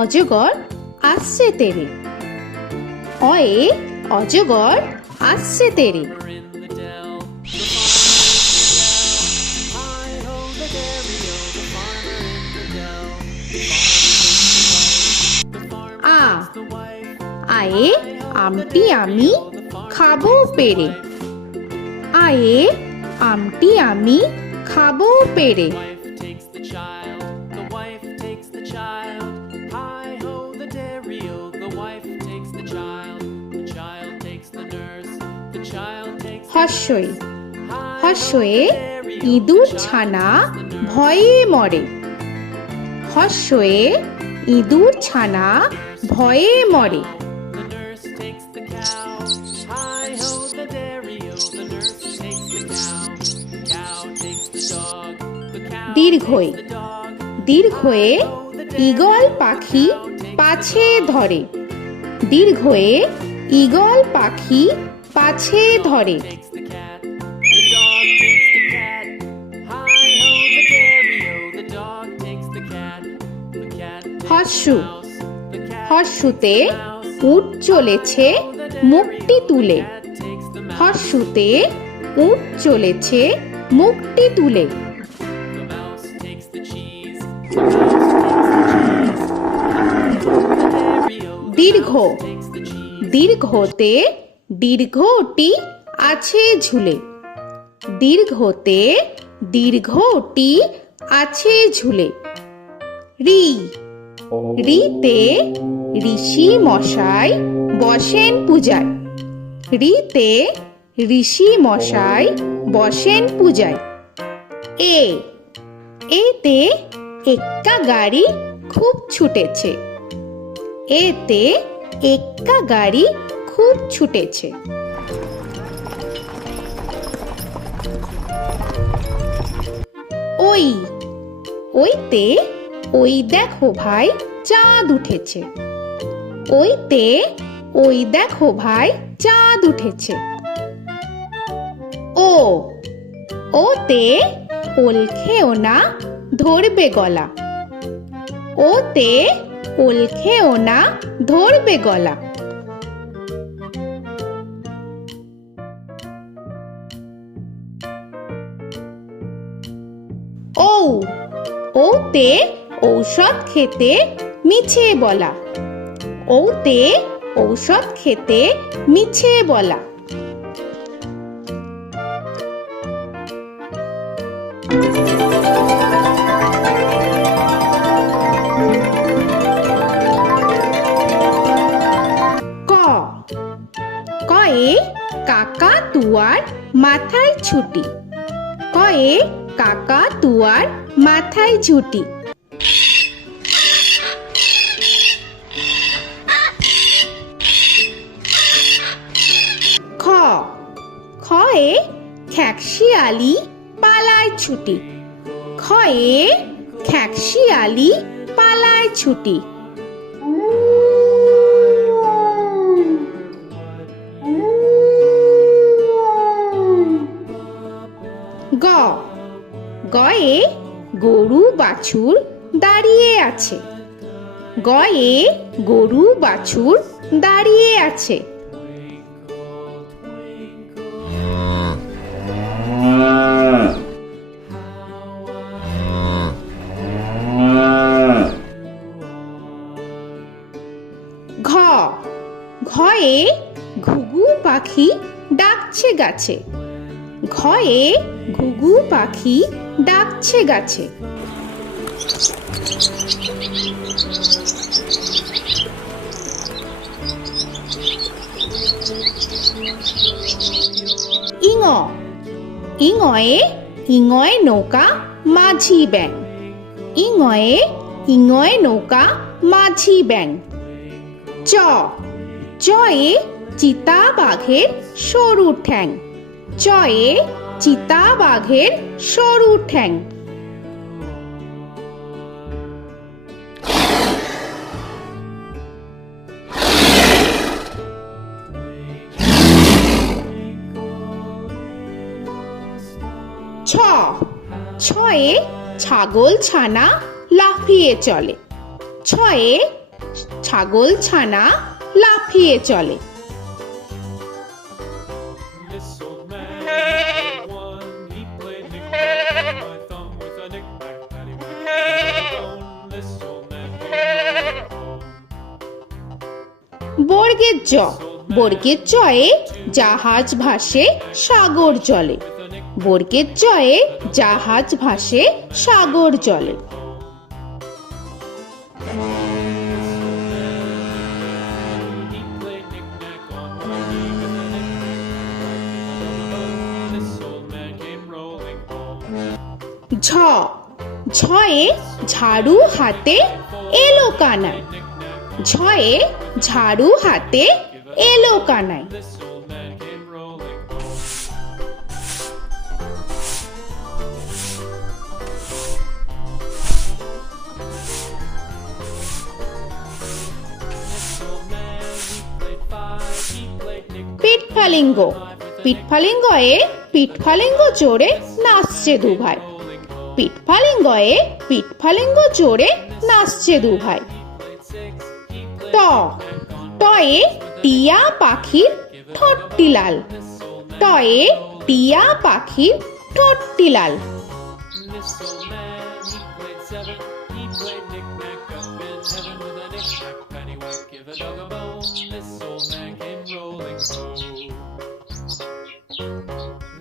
অজগর আসছে তেরে। অয়ে অজগর আসছে তেরে। আ আয়ে আমটি আমি খাবো পেরে। আয়ে আমটি আমি খাবো পেরে। হর্ষই হর্ষয়ে ইঁদুর ছানা ভয়ে মরে। হর্ষয়ে ইঁদুর ছানা ভয়ে মরে। দীর্ঘই দীর্ঘয়ে ঈগল পাখি পাছে ধরে। দীর্ঘয়ে ঈগল পাখি পাছে ধরে। হর্ষু হর্ষুতে উট চলেছে মুখটি তুলে। হর্ষুতে উট চলেছে মুখটি তুলে। দীর্ঘ দীর্ঘতে দীর্ঘটি আছে ঝুলে। দীর্ঘতে দীর্ঘটি আছে ঝুলে। রি রিতে ঋষি মশাই বসেন পূজায়। রিতে ঋষি মশাই বসেন পূজায়। এ এতে এক্কা গাড়ি খুব ছুটেছে। এতে এক্কা গাড়ি খুব ছুটেছে। ওই ওইতে ওই দেখো ভাই চাঁদ উঠেছে। ওইতে ওই দেখো ভাই চাঁদ উঠেছে। ও ওতে ওল খেও না ধরবে গলা। ওতে ওল খেও না ধরবে গলা। ঔ ওতে ঔষধ খেতে মিছে বলা। ওতে ঔষধ খেতে মিছে বলা। ক কয়ে কাকা তুয়ার মাথায় ছুটি। কয়ে কাকা তুয়ার মাথায় ঝুটি। খ খয়ে খ্যাকশিয়ালি পালায় ছুটি। খয়ে খ্যাকশিয়ালি পালায় ছুটি। গ গয়ে গরু বাছুর দাঁড়িয়ে আছে। গয়ে গরু বাছুর দাঁড়িয়ে আছে। ঘ ঘয়ে ঘুঘু পাখি ডাকছে গাছে। ঘয়ে ঘুঘু পাখি ডাকছে গাছে। ইঙ ইঙয়ে ইঙয় নৌকা মাঝি ব্যাং। ইঙয়ে ইঙয় নৌকা মাঝি ব্যাং। চ চয়ে চিতা বাঘের সরু ঠ্যাং। চয়ে চিতা বাঘের সরু ঠ্যাং। ছ ছয়ে ছাগল ছানা লাফিয়ে চলে। ছয়ে ছাগল ছানা লাফিয়ে চলে। This old man had one. He played knick-knack on my thumb with a knick-knack, paddywhack, this old man came home. বর্গের জ, বর্গের জয়ে জাহাজ ভাসে সাগর জলে। বর্গের জয়ে জাহাজ ভাসে সাগর জলে। He played knick-knack on my knee with a knick-knack, this old man came rolling home. ঝ, ঝয়ে ঝাড়ু হাতে এলো কানাই। ঝয়ে ঝাড়ু হাতে এলো Kanai. This old man came rolling home. This old man, he played five. He played knick-knack. পিঠফালিঙ্গ, পিঠফালিঙ্গয়ে পিঠফালিঙ্গ চড়ে নাচছে দুভাই। পিঠফালিঙ্গয়ে পিঠফালিঙ্গ চড়ে নাচছে দুভাই। ট, টয়ে টিয়া পাখির ঠোঁটটি লাল। টয়ে টিয়া পাখির ঠোঁটটি লাল। This old man, he played seven. He played knick-knack up in heaven with a knick-knack, paddywhack, give a dog a bone. This old man came rolling home.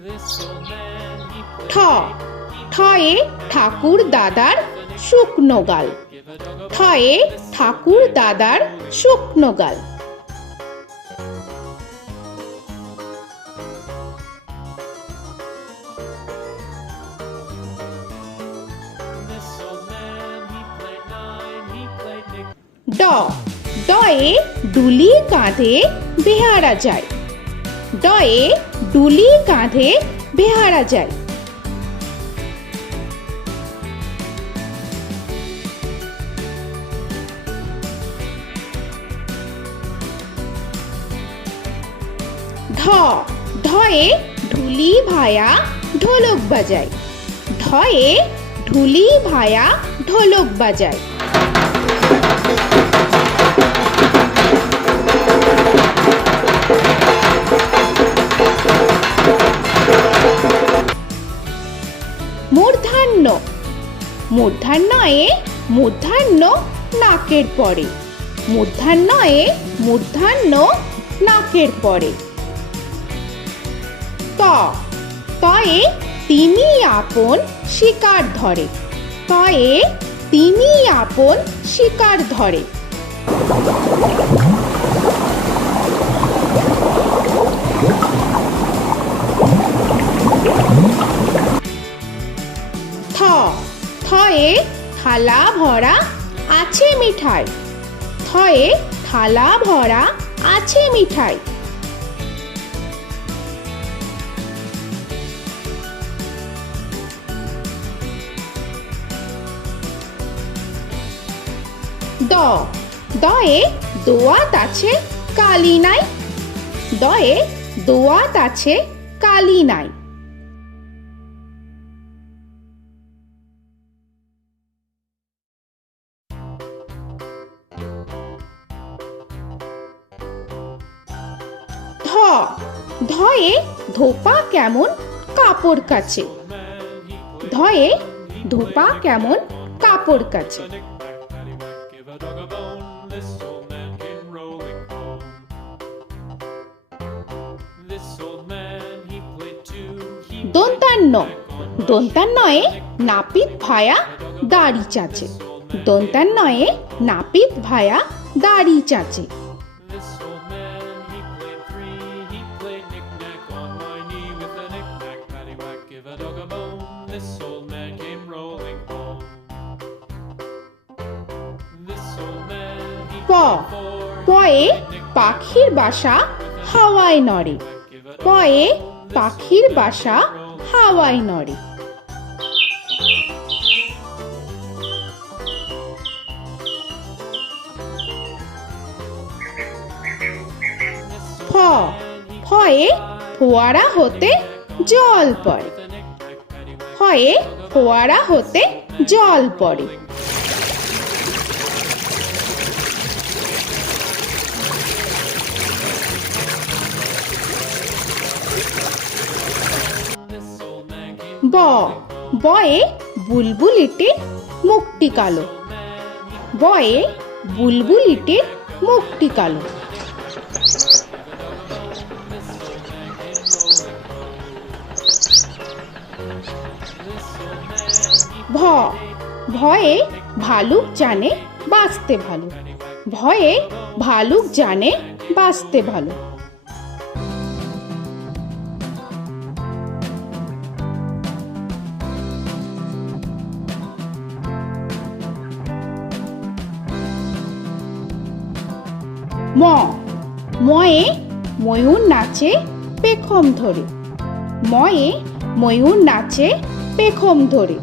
This old man, he ঠ, played ঠয়ে ঠাকুর দাদার শুকনো গাল। give a dog a ঠয়ে ঠাকুর দাদার শুকনো গাল। This old man, he played nine. He played knick. ড, ডয়ে ডুলি কাঁধে বেহারা যায়। ডয়ে ডুলি কাঁধে বেহারা যায়। ঢ, ঢয়ে ঢুলি ভায়া ঢোলক বাজায়। ঢয়ে ঢুলি ভায়া ঢোলক বাজায়। মূর্ধান্য, মূর্ধান্যয়ে মূর্ধান্য নাকের পরে। মূর্ধান্যয়ে মূর্ধান্য নাকের পরে। ত, তয়ে তিনি আপন শিকার ধরে। তয়ে তিনি আপন শিকার ধরে। থ, থয়ে থালা ভরা আছে মিঠাই। থয়ে থালা ভরা আছে মিঠাই। দ, দয়ে দোয়াত আছে কালি নাই। দয়ে দোয়াত আছে কালি নাই। ধ, ধয়ে ধোপা কেমন কাপড় কাচে। ধয়ে ধোপা কেমন কাপড় কাচে। Knick-knack, paddywhack, give a dog a bone. This old man came rolling home. This old man, he played two. He দন্তান্ন, দন্তান্নয়ে নাপিত ভায়া দাড়ি চাচে। দন্তান্নয়ে নাপিত ভায়া দাড়ি চাচে। This old man, he played three. He played knick-knack on my knee with a knick-knack, paddywhack, give a dog a bone. This old man came rolling home. This old man, he প, played four. পয়ে পাখির বাসা হাওয়ায় নড়ে। পয়ে পাখির বাসা হাওয়ায় নড়ে। ফ, ফয়ে ফোয়ারা হতে জল পড়ে। ফয়ে ফোয়ারা হতে জল পড়ে। ব বয়ে বুলবুলিটির মুখটি কালো। বয়ে বুলবুলিটির মুখটি কালো। ভ ভয়ে ভালুক জানে বাঁচতে ভালো। ভয়ে ভালুক জানে বাঁচতে ভালো। ম ময়ে ময়ূর নাচে পেখম ধরে। ময়ে ময়ূর নাচে পেখম ধরে।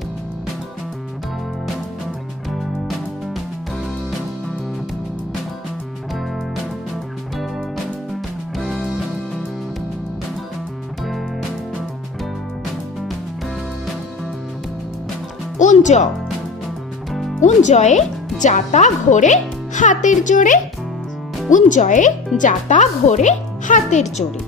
উঞ্জ উঞ্জয়ে যাতা ঘোরে হাতের জোরে। উঞ্জয়ে যাতা ঘোরে হাতের জোরে।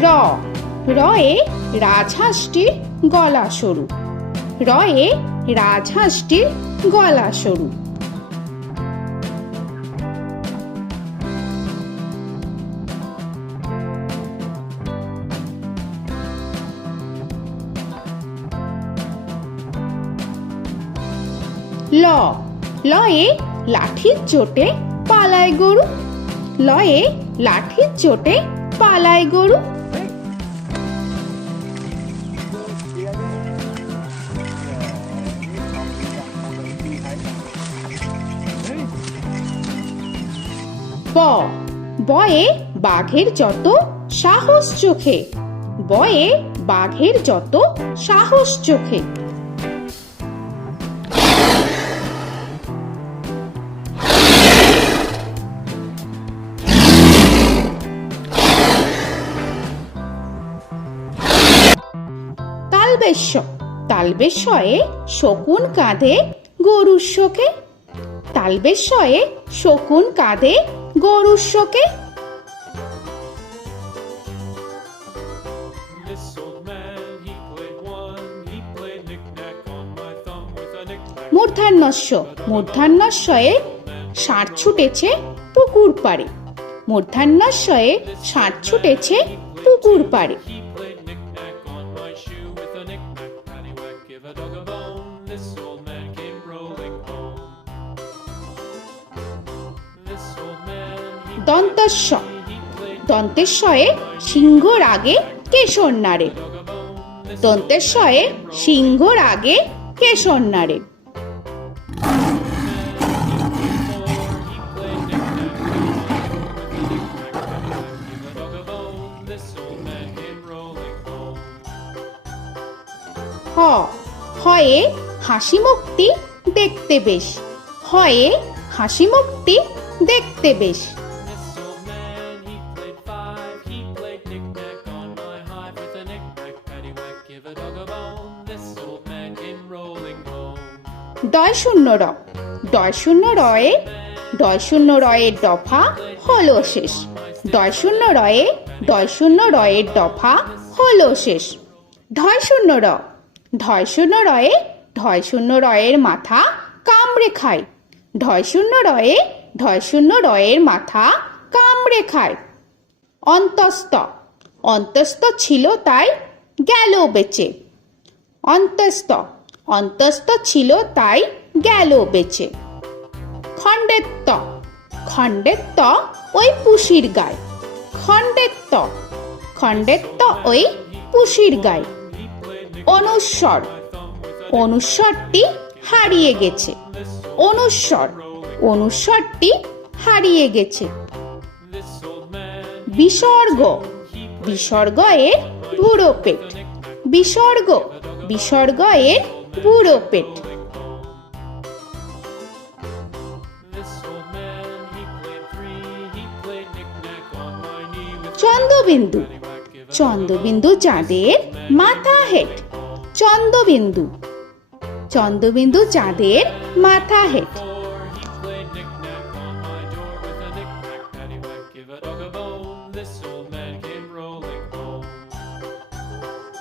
র রয়ে রাজহাঁসটির গলা সরু। রয়ে রাজহাঁসটির গলা সরু। ল লয়ে লাঠির চোটে পালায় গরু। লয়ে লাঠির চোটে পালায় গরু। ব বয়ে বাঘের যত সাহস চোখে। বয়ে বাঘের যত সাহস চোখে। তালবেশ্য তালবেশ্যয়ে শকুন কাঁধে গরুর শোকে। তালবেশ্যয়ে শকুন কাঁধে গরুর শোকে। This old man, he played one. He played knick-knack on my thumb with a knick-knack. মূর্ধন্যস্য মূর্ধন্যস্যয়ে ষাঁড় ছুটেছে পুকুর পাড়ে। মূর্ধন্যস্যয়ে ষাঁড় ছুটেছে পুকুর পাড়ে। He played knick-knack on my shoe with a knick-knack, paddywhack, give a dog a bone. This old man came rolling home. This old man, he দন্তস্য played দন্তেশ্বয়ে সিংহর আগে কেশর নাড়ে। dog a bone. This দন্তেশ্বয়ে সিংহর আগে কেশর নাড়ে। হ হয়ে হাসি মুখটি দেখতে বেশ। হয়ে হাসি মুখটি দেখতে বেশ। This old man, he played five. He played knick-knack on my hive with a knick-knack, paddywhack, give a dog a bone. This old man came rolling home. ডয় শূন্য র ডয় শূন্য রয়ে ডয় শূন্য রয়ের দফা হলো শেষ। ডয় শূন্য রয়ে ডয় শূন্য রয়ের দফা হলো শেষ। ঢয় শূন্য র ঢয় শূন্য রয়ে ঢয় শূন্য রয়ের মাথা কামড়ে খায়। ঢয় শূন্য রয়ে ঢয় শূন্য রয়ের মাথা কামড়ে খায়। অন্তস্থ অন্তস্থ ছিল তাই গেল বেঁচে। অন্তস্থ অন্তস্থ ছিল তাই গেল বেঁচে। খণ্ডেত্ব খণ্ডেত্ব ওই পুষির গায়। খণ্ডেত্ব খণ্ডেত্ব ওই পুষির গায়। অনুস্বর অনুস্বরটি হারিয়ে গেছে। অনুস্বর অনুস্বরটি হারিয়ে গেছে। This old man, বিসর্গ বিসর্গ এর বুড়ো পেট। বিসর্গ বিসর্গ এর বুড়ো পেট। this old man, he played three. He played knick-knack on my knee with Chandrabindu paddywhack, give a Chandrabindu চাঁদের মাথা হেট। চন্দ্রবিন্দু চন্দ্রবিন্দু চাঁদের মাথা head. He played knick-knack on my door with a knick-knack, paddywhack, give a dog a bone. This old man came rolling home.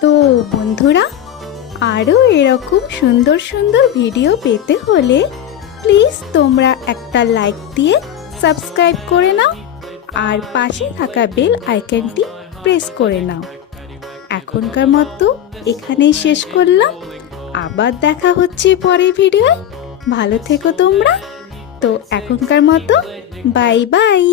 তো বন্ধুরা, আরও এরকম সুন্দর সুন্দর ভিডিও পেতে হলে প্লিজ তোমরা একটা লাইক দিয়ে সাবস্ক্রাইব করে নাও আর পাশে থাকা বেল আইকনটি প্রেস করে নাও। এখনকার মতো এখানেই শেষ করলাম, আবার দেখা হচ্ছে পরের ভিডিওয়। ভালো থেকো তোমরা। তো এখনকার মতো বাই বাই।